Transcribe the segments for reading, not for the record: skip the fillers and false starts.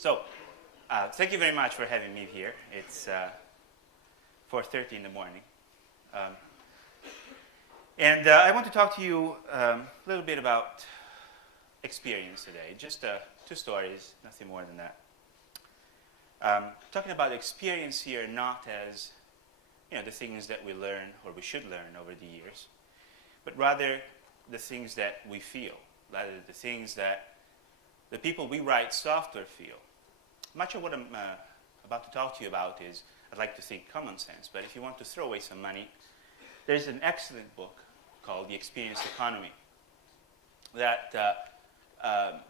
So, thank you very much for having me here. It's 4:30 in the morning. And I want to talk to you a little bit about experience today. Just two stories, nothing more than that. Talking about experience here not as the things that we learn or we should learn over the years, but rather the things that we feel, rather the things that the people we write software feel. Much of what I'm about to talk to you about is, I'd like to think, common sense, but if you want to throw away some money, there's an excellent book called The Experience Economy that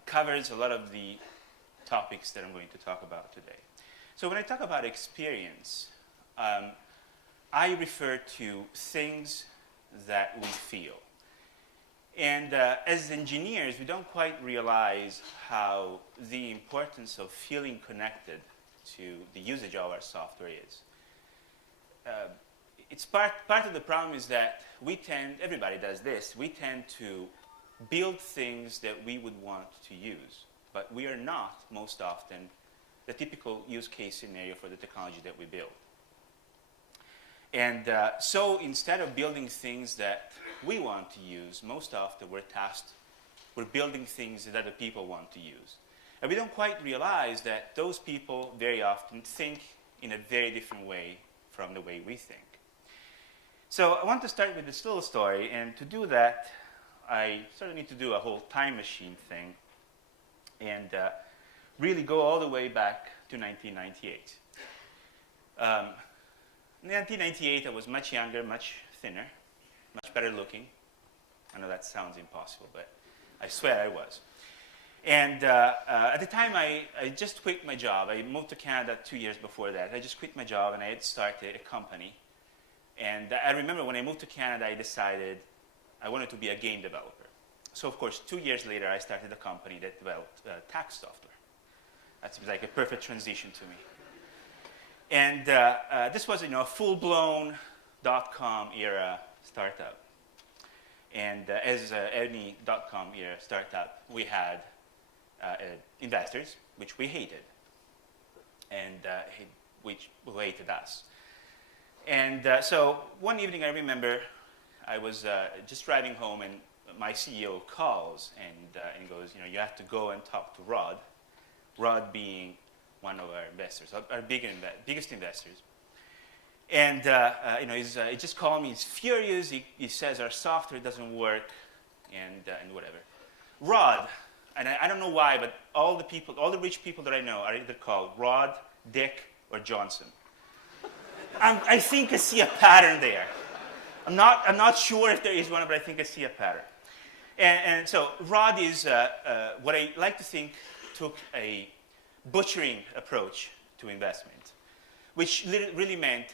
covers a lot of the topics that I'm going to talk about today. So when I talk about experience, I refer to things that we feel. And as engineers, we don't quite realize how the importance of feeling connected to the usage of our software is. It's part of the problem is that we tend, everybody does this, we tend to build things that we would want to use, but we are not, most often, the typical use case scenario for the technology that we build. And so instead of building things that we want to use, most often we're tasked with building things that other people want to use. And we don't quite realize that those people very often think in a very different way from the way we think. So I want to start with this little story, and to do that, I sort of need to do a whole time machine thing and really go all the way back to 1998. In 1998, I was much younger, much thinner, much better looking. I know that sounds impossible, but I swear I was. And at the time, I just quit my job. I moved to Canada 2 years before that. I just quit my job, and I had started a company. And I remember when I moved to Canada, I decided I wanted to be a game developer. So, of course, 2 years later, I started a company that developed tax software. That seems like a perfect transition to me. And this was, a full-blown .com era startup. And as any .com era startup, we had investors, which we hated, and which hated us. And so one evening, I remember I was just driving home, and my CEO calls and goes, you have to go and talk to Rod. Rod being one of our investors, our biggest investors. And he just called me. He's furious. He says our software doesn't work, and whatever. Rod, and I don't know why, but all the rich people that I know are either called Rod, Dick, or Johnson. I think I see a pattern there. I'm not sure if there is one, but I think I see a pattern. And so Rod is what I like to think took a butchering approach to investment, which really meant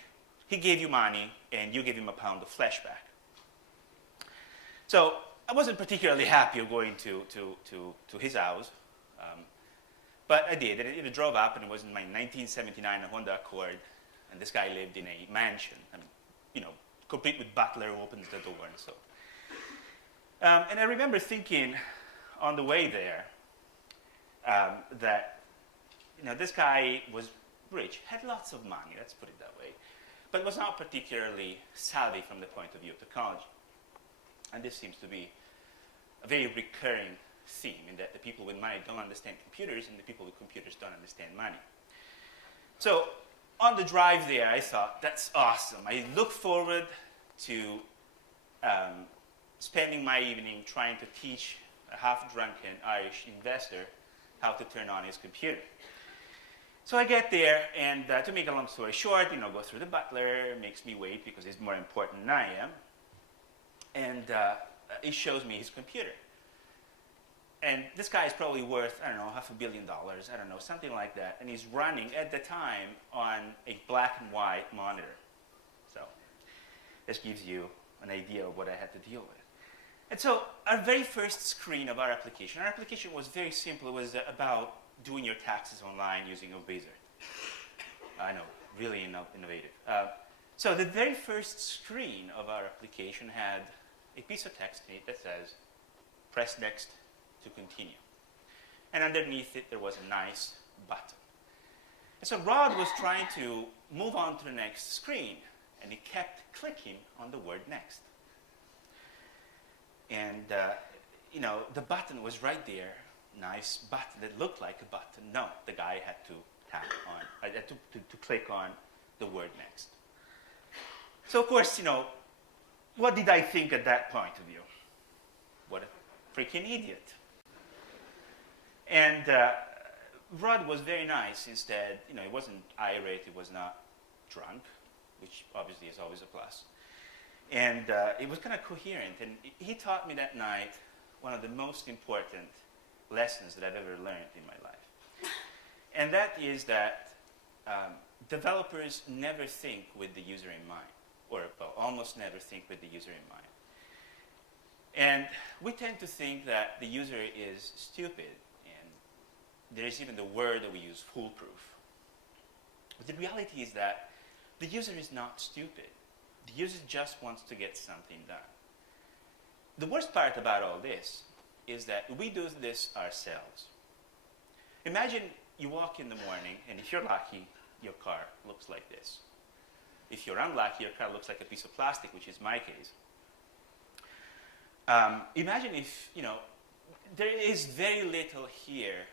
he gave you money and you gave him a pound of flesh back. So I wasn't particularly happy of going to his house, but I did. And it drove up, and it was in my 1979 Honda Accord, and this guy lived in a mansion, complete with Butler who opens the door and so. And I remember thinking on the way there that this guy was rich, had lots of money, let's put it that way, but was not particularly savvy from the point of view of technology. And this seems to be a very recurring theme, in that the people with money don't understand computers, and the people with computers don't understand money. So on the drive there, I thought, that's awesome. I look forward to spending my evening trying to teach a half-drunken Irish investor how to turn on his computer. So I get there, and to make a long story short, go through the butler, makes me wait because he's more important than I am, and he shows me his computer. And this guy is probably worth, $500 million, something like that, and he's running, at the time, on a black and white monitor. So this gives you an idea of what I had to deal with. And so our very first screen of our application was very simple. It was about doing your taxes online using a wizard. I know, really innovative. So the very first screen of our application had a piece of text in it that says, press next to continue. And underneath it, there was a nice button. And so Rod was trying to move on to the next screen, and he kept clicking on the word next. And, you know, the button was right there, nice button that looked like a button. No, the guy had to tap on, to click on the word next. So, of course, you know, what did I think at that point of view? What a freaking idiot. And Rod was very nice instead. You know, he wasn't irate, he was not drunk, which obviously is always a plus. And it was kind of coherent. And he taught me that night one of the most important lessons that I've ever learned in my life. And that is that developers never think with the user in mind, or well, almost never think with the user in mind. And we tend to think that the user is stupid, and there's even the word that we use, foolproof. But the reality is that the user is not stupid. The user just wants to get something done. The worst part about all this is that we do this ourselves. Imagine you walk in the morning, and if you're lucky, your car looks like this. If you're unlucky, your car looks like a piece of plastic, which is my case. Imagine if, you know, there is very little here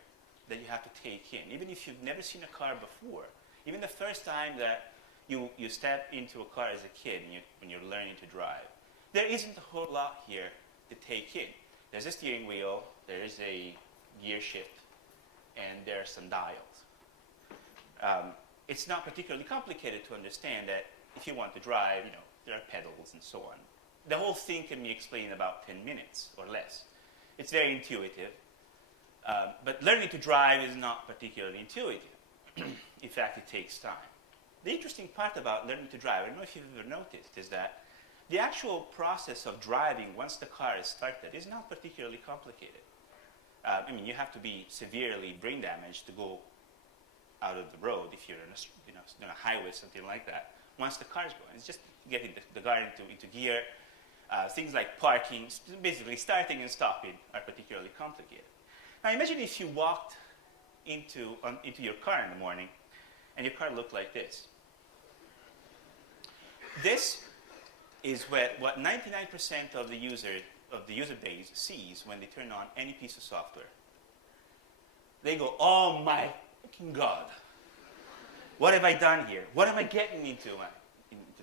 that you have to take in. Even if you've never seen a car before, even the first time that you step into a car as a kid and when you're learning to drive, there isn't a whole lot here to take in. There's a steering wheel, there is a gear shift, and there are some dials. It's not particularly complicated to understand that if you want to drive, you know, there are pedals and so on. The whole thing can be explained in about 10 minutes or less. It's very intuitive, but learning to drive is not particularly intuitive. In fact, it takes time. The interesting part about learning to drive, I don't know if you've ever noticed, is that the actual process of driving once the car is started is not particularly complicated. I mean, you have to be severely brain damaged to go out of the road if you're on a highway, something like that. Once the car's going, it's just getting the car into gear. Things like parking, basically starting and stopping, are particularly complicated. Now imagine if you walked into your car in the morning and your car looked like this. This is what 99% of the user base sees when they turn on any piece of software. They go, "Oh my fucking God, what have I done here? What am I getting into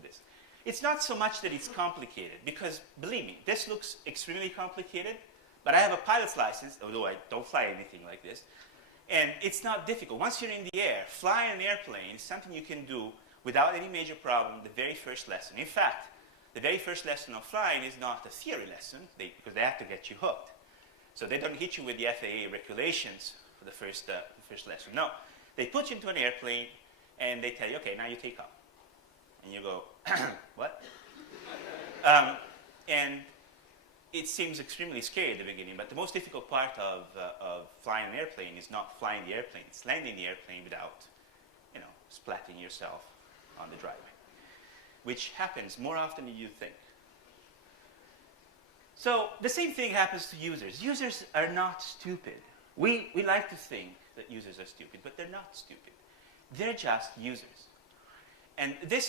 this?" It's not so much that it's complicated, because believe me, this looks extremely complicated, but I have a pilot's license, although I don't fly anything like this, and it's not difficult. Once you're in the air, flying an airplane is something you can do without any major problem the very first lesson. In fact, the very first lesson of flying is not a theory lesson, because they have to get you hooked. So they don't hit you with the FAA regulations for the first lesson. No, they put you into an airplane, and they tell you, "Okay, now you take off." And you go, "What?" And it seems extremely scary at the beginning, but the most difficult part of flying an airplane is not flying the airplane. It's landing the airplane without, you know, splatting yourself on the driveway, which happens more often than you think. So the same thing happens to users. Users are not stupid. We like to think that users are stupid, but they're not stupid. They're just users. And this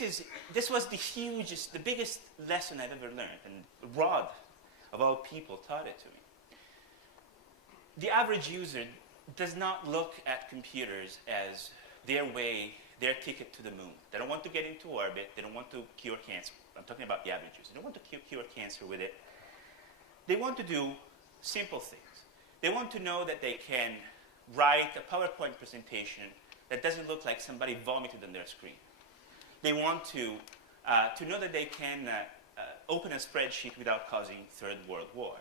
was the biggest lesson I've ever learned, and Rod, of all people, taught it to me. The average user does not look at computers as their ticket to the moon. They don't want to get into orbit. They don't want to cure cancer. I'm talking about the average user. They don't want to cure cancer with it. They want to do simple things. They want to know that they can write a PowerPoint presentation that doesn't look like somebody vomited on their screen. They want to know that they can open a spreadsheet without causing Third World War.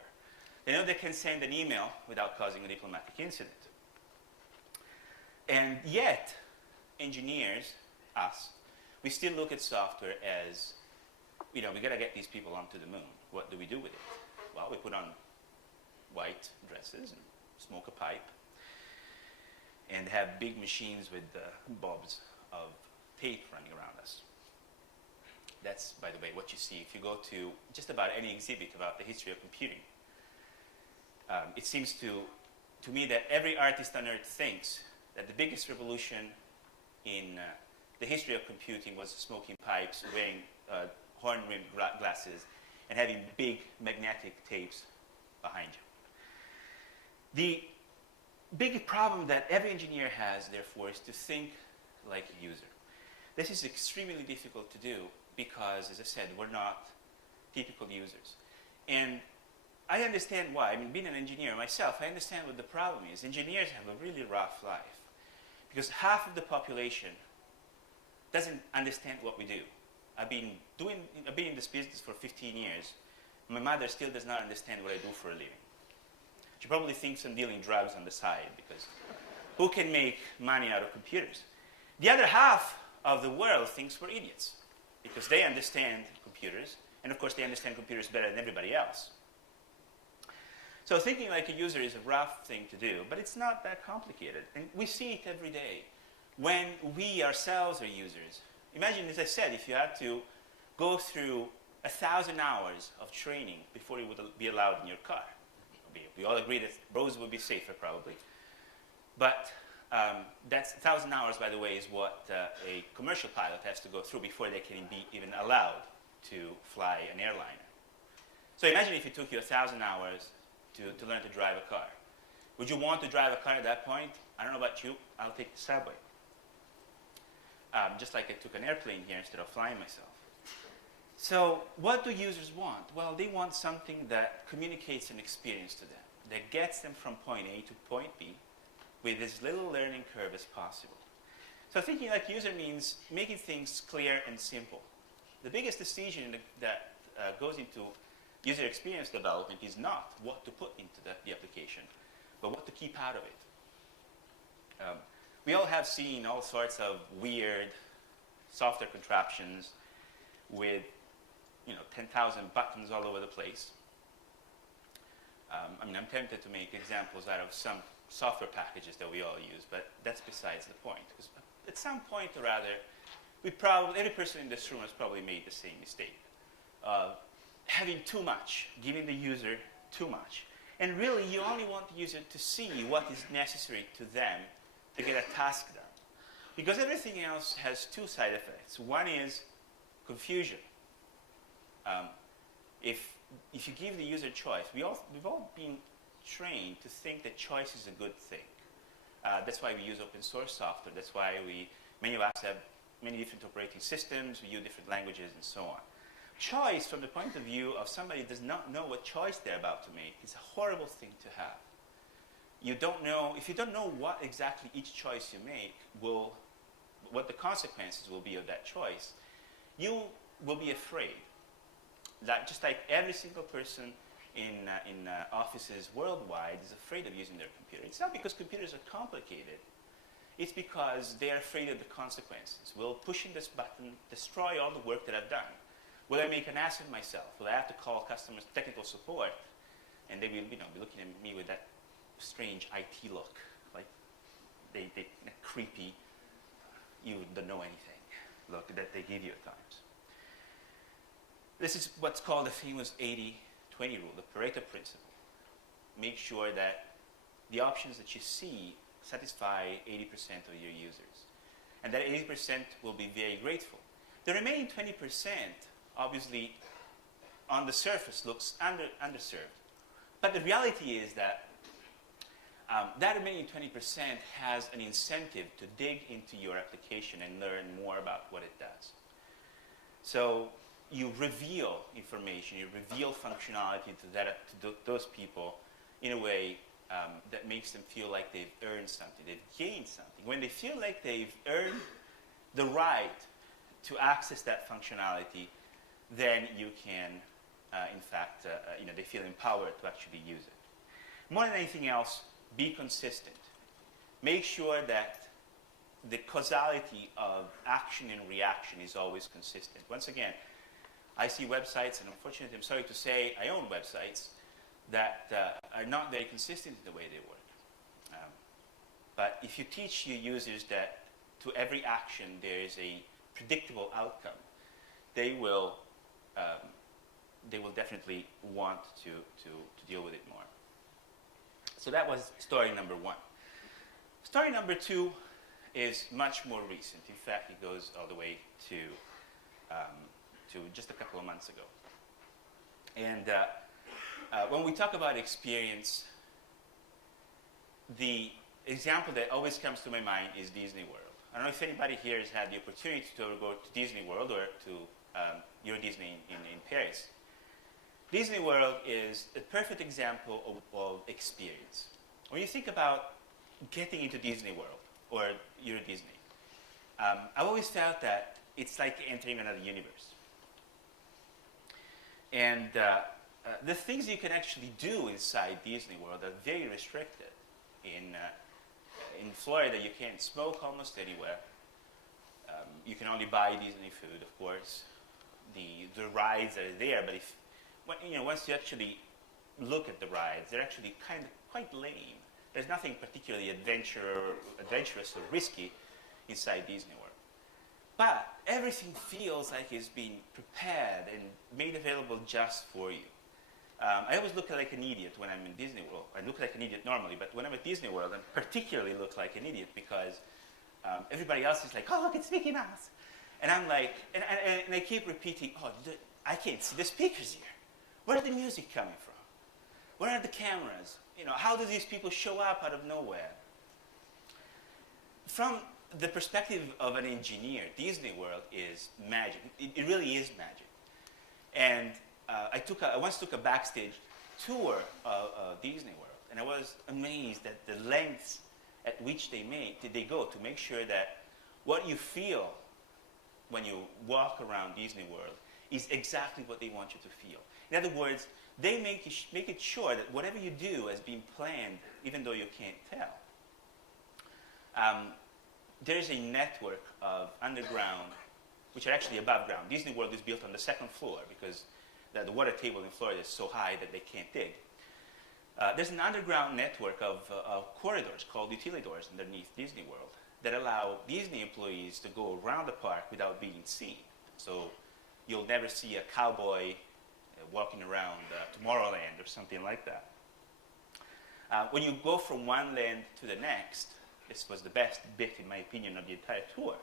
They know they can send an email without causing a diplomatic incident. And yet, engineers, us, we still look at software as, you know, we got to get these people onto the moon. What do we do with it? Well, we put on white dresses and smoke a pipe and have big machines with bulbs of tape running around us. That's, by the way, what you see if you go to just about any exhibit about the history of computing. It seems to me that every artist on earth thinks that the biggest revolution in the history of computing was smoking pipes, wearing horn-rimmed glasses, and having big magnetic tapes behind you. The big problem that every engineer has, therefore, is to think like a user. This is extremely difficult to do because, as I said, we're not typical users. And I understand why. I mean, being an engineer myself, I understand what the problem is. Engineers have a really rough life because half of the population doesn't understand what we do. I've been in this business for 15 years. My mother still does not understand what I do for a living. She probably thinks I'm dealing drugs on the side because who can make money out of computers? The other half of the world thinks we're idiots because they understand computers, and of course they understand computers better than everybody else. So thinking like a user is a rough thing to do, but it's not that complicated. And we see it every day when we ourselves are users. Imagine, as I said, if you had to go through 1,000 hours of training before you would be allowed in your car. We all agree that roads would be safer, probably. But that's 1,000 hours, by the way, is what a commercial pilot has to go through before they can be even allowed to fly an airliner. So imagine if it took you 1,000 hours to learn to drive a car. Would you want to drive a car at that point? I don't know about you. I'll take the subway. Just like I took an airplane here instead of flying myself. So what do users want? Well, they want something that communicates an experience to them, that gets them from point A to point B with as little learning curve as possible. So thinking like user means making things clear and simple. The biggest decision that goes into user experience development is not what to put into the application, but what to keep out of it. We all have seen all sorts of weird software contraptions with 10,000 buttons all over the place. I mean, I'm tempted to make examples out of some software packages that we all use, but that's besides the point. Because at some point or other, every person in this room has probably made the same mistake. Having too much, giving the user too much. And really, you only want the user to see what is necessary to them to get a task done. Because everything else has two side effects. One is confusion. If you give the user choice, we've all been trained to think that choice is a good thing. That's why we use open source software. That's why many of us have many different operating systems. We use different languages and so on. Choice, from the point of view of somebody who does not know what choice they're about to make, is a horrible thing to have. If you don't know what exactly each choice you make what the consequences will be of that choice, you will be afraid. Just like every single person in offices worldwide is afraid of using their computer. It's not because computers are complicated. It's because they're afraid of the consequences. Will pushing this button destroy all the work that I've done? Will I make an ass of myself? Will I have to call customers technical support? And they will be looking at me with that strange IT look, like they creepy, you don't know anything look that they give you at times. This is what's called the famous 80-20 rule, the Pareto Principle. Make sure that the options that you see satisfy 80% of your users. And that 80% will be very grateful. The remaining 20%, obviously, on the surface looks underserved. But the reality is that that remaining 20% has an incentive to dig into your application and learn more about what it does. So you reveal information, you reveal functionality to those people in a way that makes them feel like they've earned something, they've gained something. When they feel like they've earned the right to access that functionality, then you can, in fact, they feel empowered to actually use it. More than anything else, be consistent. Make sure that the causality of action and reaction is always consistent. Once again, I see websites, and unfortunately, I'm sorry to say, I own websites that are not very consistent in the way they work. But if you teach your users that to every action there is a predictable outcome, they will definitely want to deal with it more. So that was story number one. Story number 2 is much more recent. In fact, it goes all the way to just a couple of months ago. And when we talk about experience, the example that always comes to my mind is Disney World. I don't know if anybody here has had the opportunity to go to Disney World or to Euro Disney in Paris. Disney World is a perfect example of experience. When you think about getting into Disney World or Euro Disney, I've always felt that it's like entering another universe. And the things you can actually do inside Disney World are very restricted. In Florida, you can't smoke almost anywhere. You can only buy Disney food, of course. The rides are there, but once you actually look at the rides, they're actually quite lame. There's nothing particularly adventurous or risky inside Disney World. But everything feels like it's been prepared and made available just for you. I always look like an idiot when I'm in Disney World. I look like an idiot normally, but when I'm at Disney World, I particularly look like an idiot because everybody else is like, oh, look, it's Mickey Mouse. And I'm like, and I keep repeating, oh, I can't see the speakers here. Where's the music coming from? Where are the cameras? How do these people show up out of nowhere? From the perspective of an engineer, Disney World is magic. It really is magic. And I once took a backstage tour of Disney World, and I was amazed at the lengths at which they go to make sure that what you feel when you walk around Disney World is exactly what they want you to feel. In other words, they make it sure that whatever you do has been planned, even though you can't tell. There's a network of underground, which are actually above ground. Disney World is built on the second floor because the water table in Florida is so high that they can't dig. There's an underground network of corridors called utilidors underneath Disney World that allow Disney employees to go around the park without being seen. So you'll never see a cowboy walking around Tomorrowland or something like that. When you go from one land to the next, this was the best bit, in my opinion, of the entire tour.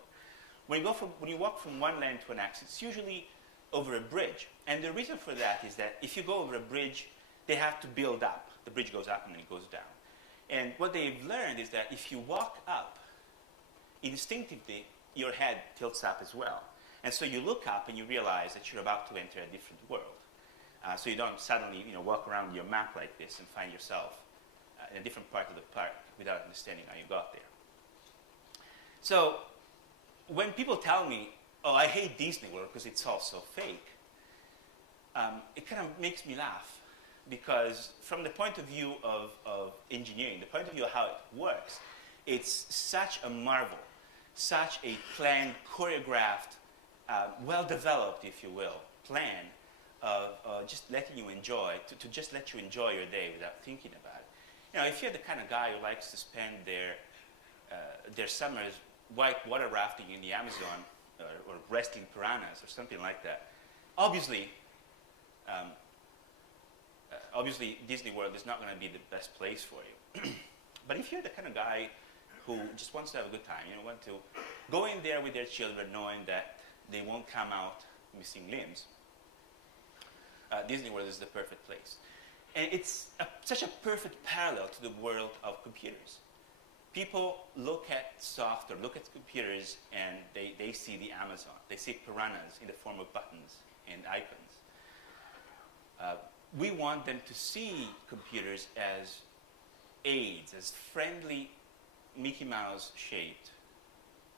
When you walk from one land to the next, it's usually over a bridge. And the reason for that is that if you go over a bridge, they have to build up. The bridge goes up and then it goes down. And what they've learned is that if you walk up, instinctively, your head tilts up as well. And so you look up and you realize that you're about to enter a different world. So you don't suddenly walk around your map like this and find yourself in a different part of the park without understanding how you got there. So when people tell me, oh, I hate Disney World because it's all so fake, it kind of makes me laugh, because from the point of view of engineering, the point of view of how it works, it's such a marvel, such a planned, choreographed, well-developed, if you will, plan of just letting you enjoy, to just let you enjoy your day without thinking about it. If you're the kind of guy who likes to spend their summers white water rafting in the Amazon or wrestling piranhas or something like that, obviously Disney World is not going to be the best place for you. But if you're the kind of guy who just wants to have a good time, want to go in there with their children knowing that they won't come out missing limbs, Disney World is the perfect place. And it's such a perfect parallel to the world of computers. People look at software, look at computers, and they see the Amazon. They see piranhas in the form of buttons and icons. We want them to see computers as aids, as friendly Mickey Mouse shaped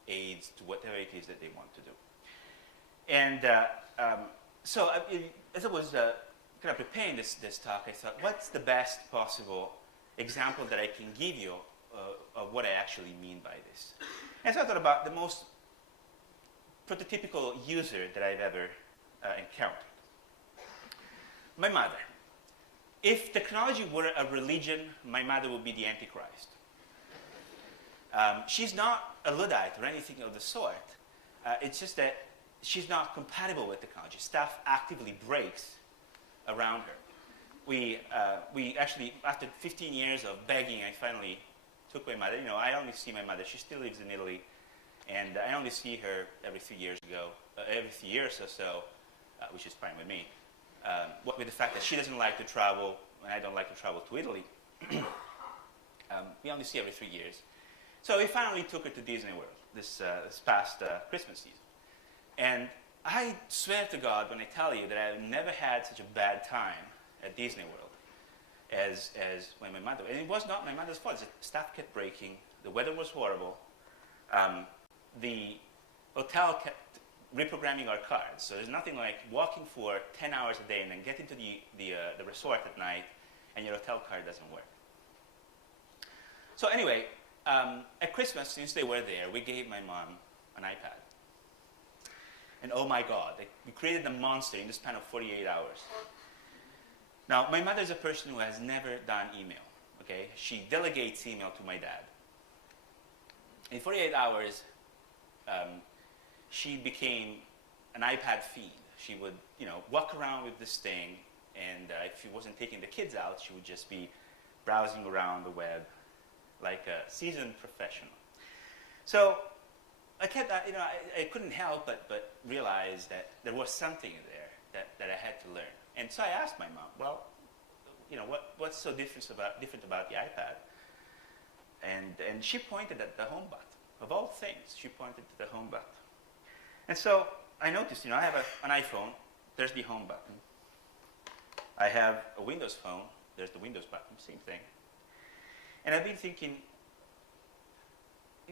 aids to whatever it is that they want to do. And so as I was kind of preparing this talk, I thought, what's the best possible example that I can give you of what I actually mean by this? And so I thought about the most prototypical user that I've ever encountered. My mother. If technology were a religion, my mother would be the Antichrist. She's not a Luddite or anything of the sort. It's just that she's not compatible with technology. Stuff actively breaks around her. We actually, after 15 years of begging, I finally took my mother. I only see my mother. She still lives in Italy, and I only see her every 3 years or so, which is fine with me. What with the fact that she doesn't like to travel, and I don't like to travel to Italy. We only see every 3 years. So we finally took her to Disney World this past Christmas season. And I swear to God when I tell you that I've never had such a bad time at Disney World as when my mother, and it was not my mother's fault. Stuff kept breaking. The weather was horrible. The hotel kept reprogramming our cards. So there's nothing like walking for 10 hours a day and then getting to the resort at night and your hotel card doesn't work. So anyway, at Christmas, since they were there, we gave my mom an iPad. And oh my God, we created a monster in the span of 48 hours. Now, my mother is a person who has never done email. Okay, she delegates email to my dad. In 48 hours, she became an iPad fiend. She would, walk around with this thing, and if she wasn't taking the kids out, she would just be browsing around the web like a seasoned professional. So I kept, I couldn't help but realize that there was something there that I had to learn. And so I asked my mom, well, what's so different about the iPad? And she pointed at the home button. Of all things, she pointed to the home button. And so I noticed, I have an iPhone, there's the home button. I have a Windows phone, there's the Windows button, same thing. And I've been thinking,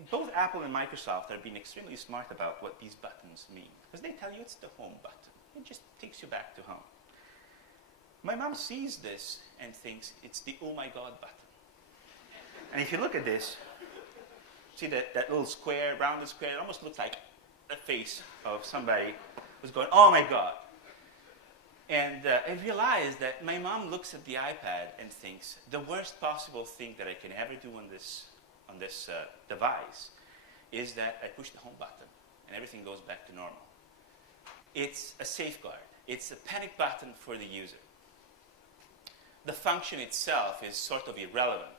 both Apple and Microsoft are being extremely smart about what these buttons mean. Because they tell you it's the home button. It just takes you back to home. My mom sees this and thinks it's the oh my God button. And if you look at this, see that little square, rounded square, it almost looks like the face of somebody who's going, oh my God. And I realized that my mom looks at the iPad and thinks the worst possible thing that I can ever do on this device is that I push the home button and everything goes back to normal. It's a safeguard. It's a panic button for the user. The function itself is sort of irrelevant.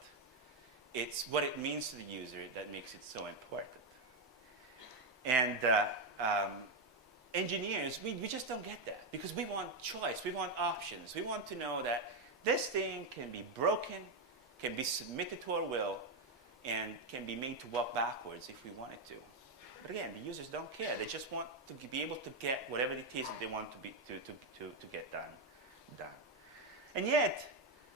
It's what it means to the user that makes it so important. And engineers, we just don't get that because we want choice, we want options. We want to know that this thing can be broken, can be submitted to our will, and can be made to walk backwards if we want it to. But again, the users don't care. They just want to be able to get whatever it is that they want to get done. And yet,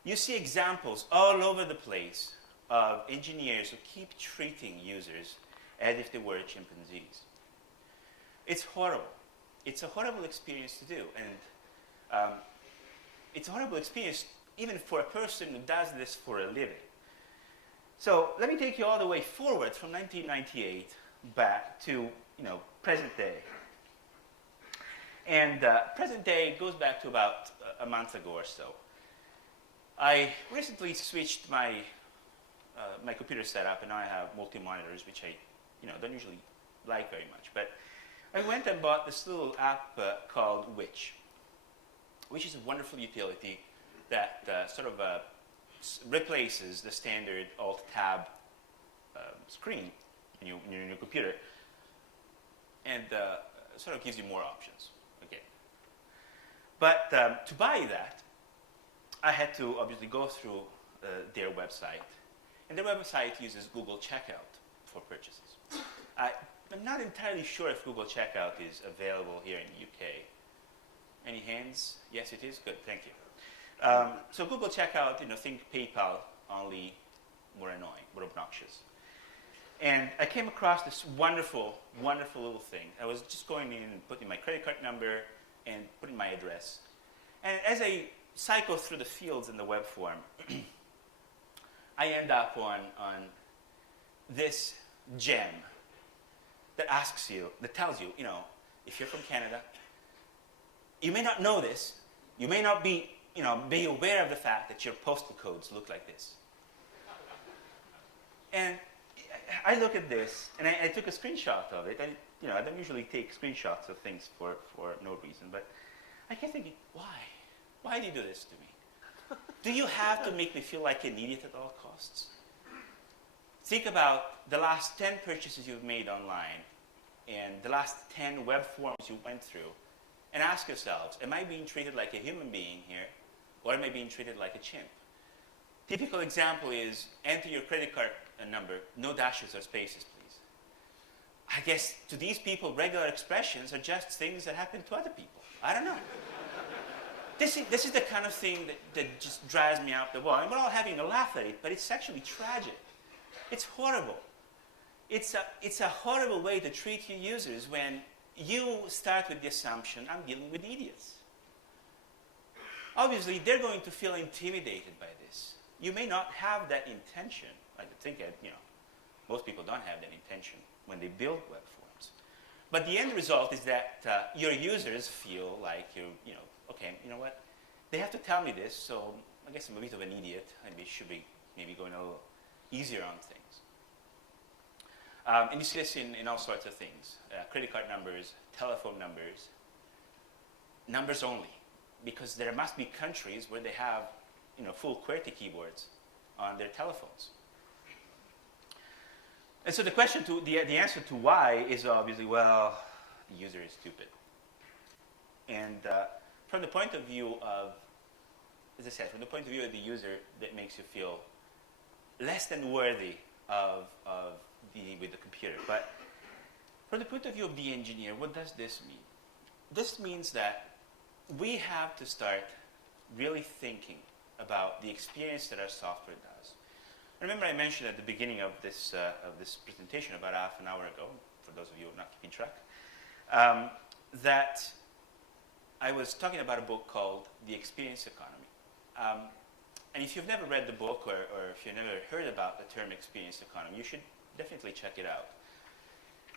you see examples all over the place of engineers who keep treating users as if they were chimpanzees. It's horrible. It's a horrible experience to do. And it's a horrible experience even for a person who does this for a living. So let me take you all the way forward from 1998 back to present day. And present day goes back to about a month ago or so. I recently switched my computer setup, and now I have MultiMonitors, which I don't usually like very much. But I went and bought this little app called Which is a wonderful utility that replaces the standard Alt-Tab screen in your computer, and sort of gives you more options. Okay. But to buy that, I had to obviously go through their website, and their website uses Google Checkout for purchases. I'm not entirely sure if Google Checkout is available here in the UK. Any hands? Yes, it is. Good, thank you. So Google Checkout, think PayPal, only more annoying, more obnoxious. And I came across this wonderful, wonderful little thing. I was just going in and putting my credit card number and putting my address. And as I cycle through the fields in the web form, I end up on this gem that tells you, if you're from Canada, you may not know this, you may not be aware of the fact that your postal codes look like this. And I look at this, and I took a screenshot of it. I don't usually take screenshots of things for no reason, but I kept thinking, why? Why do you do this to me? Do you have to make me feel like an idiot at all costs? think about the last 10 purchases you've made online and the last 10 web forms you went through, and ask yourselves, am I being treated like a human being here, or am I being treated like a chimp? Typical example is enter your credit card number, no dashes or spaces, please. I guess to these people, regular expressions are just things that happen to other people. I don't know. This is the kind of thing that just drives me out the wall. And we're all having a laugh at it, but it's actually tragic. It's horrible. It's a horrible way to treat your users when you start with the assumption, I'm dealing with idiots. Obviously, they're going to feel intimidated by this. You may not have that intention. I think that, most people don't have that intention when they build web forms. But the end result is that your users feel like okay, you know what? They have to tell me this, so I guess I'm a bit of an idiot. I should be maybe going a little easier on things. And you see this in all sorts of things. Credit card numbers, telephone numbers, numbers only. Because there must be countries where they have full QWERTY keyboards on their telephones. And so the question the answer to why is obviously, well, the user is stupid. And from the point of view of, as I said, from the point of view of the user, that makes you feel less than worthy of dealing with the computer. But from the point of view of the engineer, what does this mean? This means that we have to start really thinking about the experience that our software does. Remember I mentioned at the beginning of this presentation about half an hour ago, for those of you who are not keeping track, that I was talking about a book called The Experience Economy. And if you've never read the book or if you've never heard about the term experience economy, you should definitely check it out.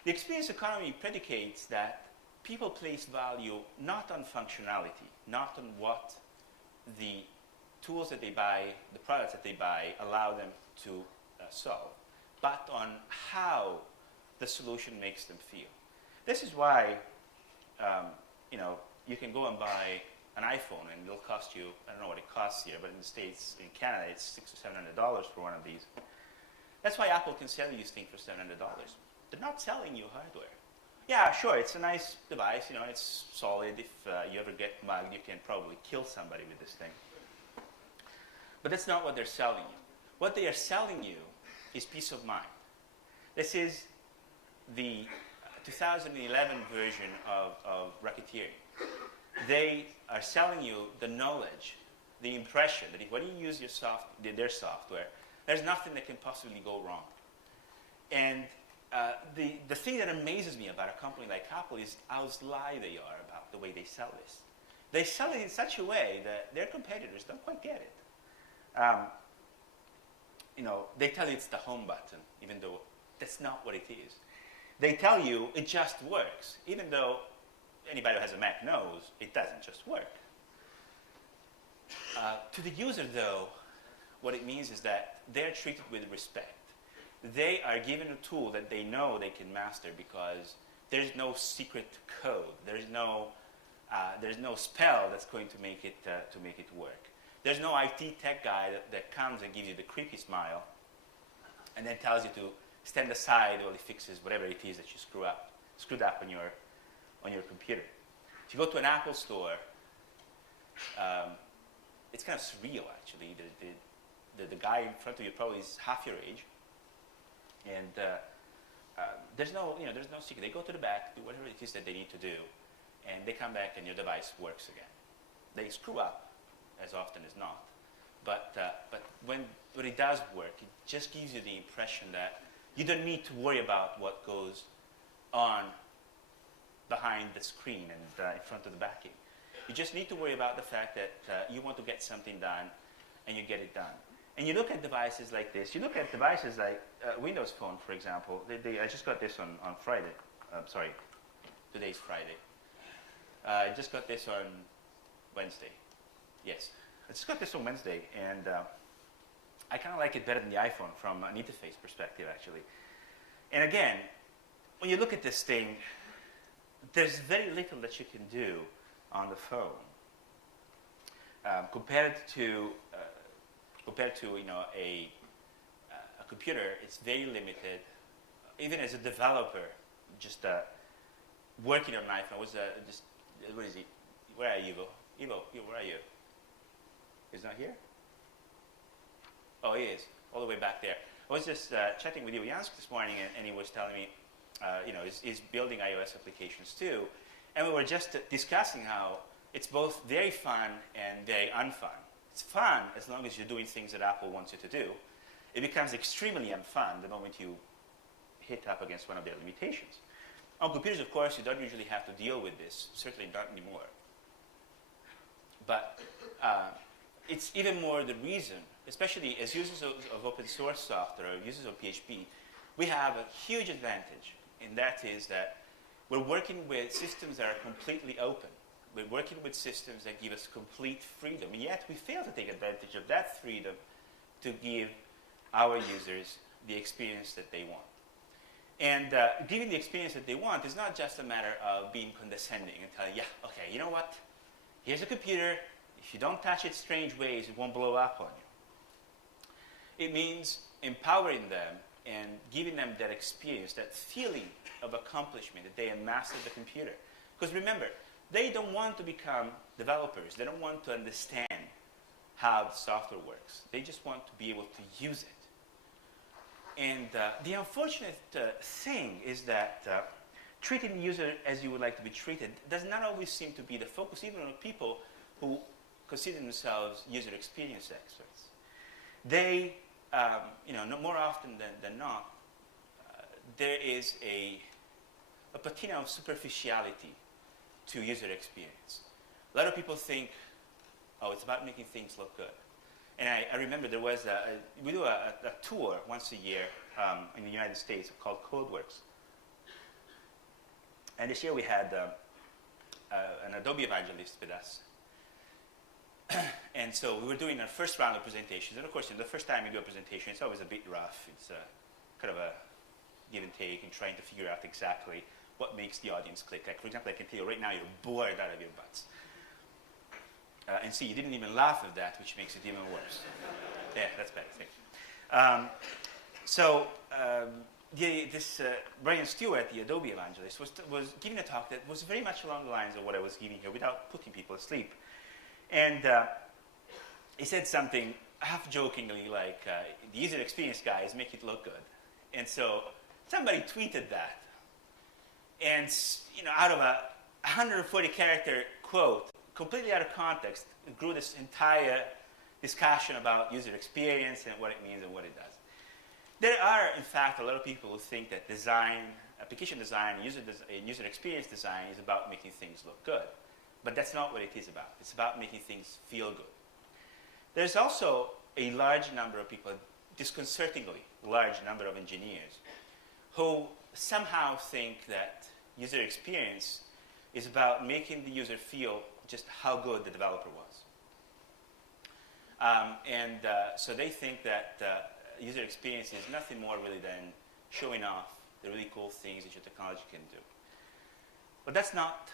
The experience economy predicates that people place value not on functionality, not on what the tools that they buy, the products that they buy allow them to solve, but on how the solution makes them feel. This is why you can go and buy an iPhone and it'll cost you, I don't know what it costs here, but in the States, in Canada, it's $600 or $700 for one of these. That's why Apple can sell you this thing for $700. They're not selling you hardware. Yeah, sure, it's a nice device, it's solid. If you ever get mugged, you can probably kill somebody with this thing. But that's not what they're selling you. What they are selling you is peace of mind. This is the 2011 version of racketeering. They are selling you the knowledge, the impression that when you use their software, there's nothing that can possibly go wrong. And the thing that amazes me about a company like Apple is how sly they are about the way they sell this. They sell it in such a way that their competitors don't quite get it. They tell you it's the home button, even though that's not what it is. They tell you it just works, even though anybody who has a Mac knows it doesn't just work. To the user, though, what it means is that they're treated with respect. They are given a tool that they know they can master because there's no secret code. There's no spell that's going to make it work. There's no IT tech guy that comes and gives you the creepy smile and then tells you to stand aside while he fixes whatever it is that you screwed up on your computer. If you go to an Apple store, it's kind of surreal actually. The guy in front of you probably is half your age, and there's no secret. They go to the back, do whatever it is that they need to do, and they come back and your device works again. They screw up as often as not, but when it does work, it just gives you the impression that you don't need to worry about what goes on behind the screen and in front of the backing. You just need to worry about the fact that you want to get something done, and you get it done. And you look at devices like this. You look at devices like Windows Phone, for example. I just got this on Friday. Sorry, today's Friday. I just got this on Wednesday. Yes, I just got this on Wednesday, and I kind of like it better than the iPhone from an interface perspective, actually. And again, when you look at this thing, there's very little that you can do on the phone compared to a computer, it's very limited. Even as a developer, just working on an iPhone, what is he? Where are you, Ivo? Ivo, where are you? He's not here? Oh, he is, all the way back there. I was just chatting with Jansk this morning, and he was telling me, he's building iOS applications too. And we were just discussing how it's both very fun and very unfun. It's fun as long as you're doing things that Apple wants you to do. It becomes extremely unfun the moment you hit up against one of their limitations. On computers, of course, you don't usually have to deal with this, certainly not anymore. But it's even more the reason, especially as users of open source software or users of PHP, we have a huge advantage, and that is that we're working with systems that are completely open. We're working with systems that give us complete freedom, and yet we fail to take advantage of that freedom to give our users the experience that they want. And giving the experience that they want is not just a matter of being condescending and telling, yeah, okay, you know what? Here's a computer. If you don't touch it strange ways, it won't blow up on you. It means empowering them and giving them that experience, that feeling of accomplishment that they have mastered the computer. Because remember, they don't want to become developers. They don't want to understand how the software works. They just want to be able to use it. And the unfortunate thing is that treating the user as you would like to be treated does not always seem to be the focus, even on people who consider themselves user experience experts. They, no more often than not, there is a patina of superficiality to user experience. A lot of people think, oh, it's about making things look good. And I remember there was we do a tour once a year in the United States called CodeWorks. And this year we had an Adobe evangelist with us. And so we were doing our first round of presentations. And of course, the first time you do a presentation, it's always a bit rough. It's kind of a give and take and trying to figure out exactly what makes the audience click. Like, for example, I can tell you right now you're bored out of your butts. And see, you didn't even laugh at that, which makes it even worse. Yeah, that's better. Thank you. This Brian Stewart, the Adobe evangelist, was giving a talk that was very much along the lines of what I was giving here without putting people asleep. And he said something half jokingly like, the user experience guys make it look good. And so somebody tweeted that. And out of a 140-character quote, completely out of context, it grew this entire discussion about user experience and what it means and what it does. There are, in fact, a lot of people who think that design, application design, user experience design is about making things look good. But that's not what it is about. It's about making things feel good. There's also a large number of people, disconcertingly large number of engineers, who somehow think that user experience is about making the user feel just how good the developer was. So they think that user experience is nothing more really than showing off the really cool things that your technology can do. But that's not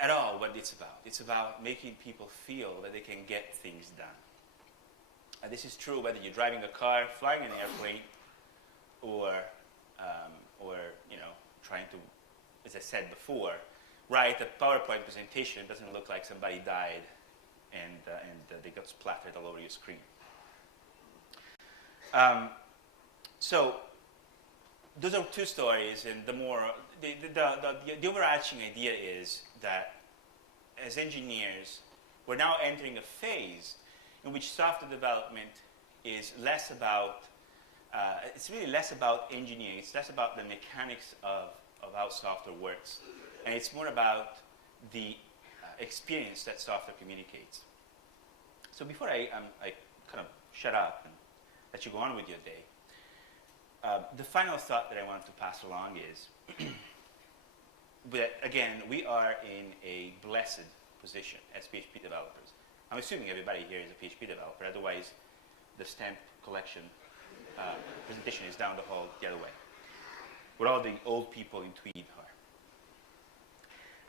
at all what it's about. It's about making people feel that they can get things done. This is true whether you're driving a car, flying an airplane, or trying to, as I said before, write a PowerPoint presentation doesn't look like somebody died and they got splattered all over your screen. So those are two stories, and the overarching idea is that as engineers, we're now entering a phase in which software development is less about, it's really less about engineering, it's less about the mechanics of how software works, and it's more about the experience that software communicates. So before I kind of shut up and let you go on with your day, the final thought that I want to pass along is that, again, we are in a blessed position as PHP developers. I'm assuming everybody here is a PHP developer, otherwise the stamp collection presentation is down the hall the other way, where all the old people in Tweed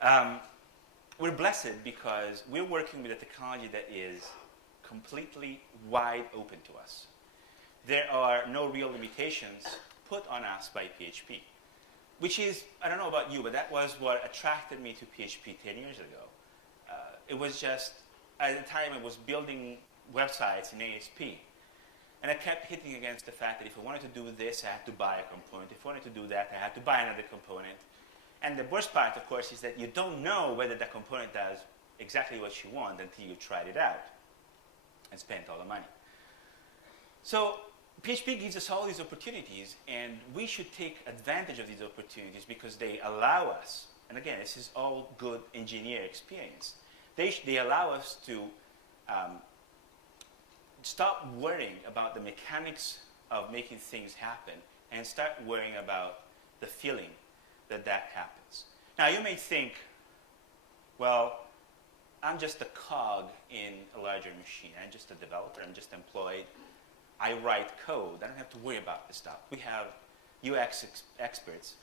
are. We're blessed because we're working with a technology that is completely wide open to us. there are no real limitations put on us by PHP, which is, I don't know about you, but that was what attracted me to PHP 10 years ago. It was just, at the time I was building websites in ASP, and I kept hitting against the fact that if I wanted to do this, I had to buy a component. If I wanted to do that, I had to buy another component. And the worst part, of course, is that you don't know whether the component does exactly what you want until you tried it out and spent all the money. So PHP gives us all these opportunities, and we should take advantage of these opportunities because they allow us, and again, this is all good engineer experience, they allow us to stop worrying about the mechanics of making things happen and start worrying about the feeling that happens. Now, you may think, well, I'm just a cog in a larger machine. I'm just a developer. I'm just employed. I write code. I don't have to worry about this stuff. We have UX experts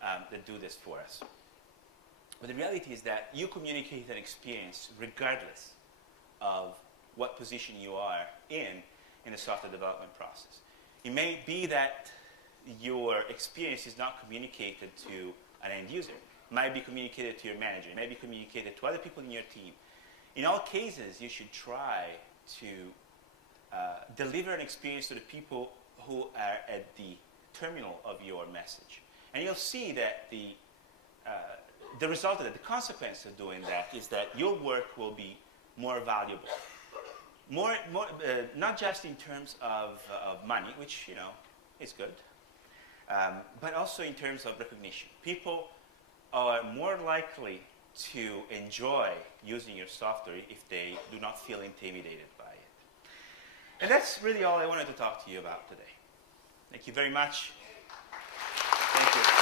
that do this for us. But the reality is that you communicate an experience regardless of what position you are in the software development process. It may be that your experience is not communicated to an end user. It might be communicated to your manager. It might be communicated to other people in your team. In all cases, you should try to deliver an experience to the people who are at the terminal of your message. And you'll see that the result of that, the consequence of doing that is that your work will be more valuable. Not just in terms of money, which, you know, is good, but also in terms of recognition. People are more likely to enjoy using your software if they do not feel intimidated by it. And that's really all I wanted to talk to you about today. Thank you very much. Thank you.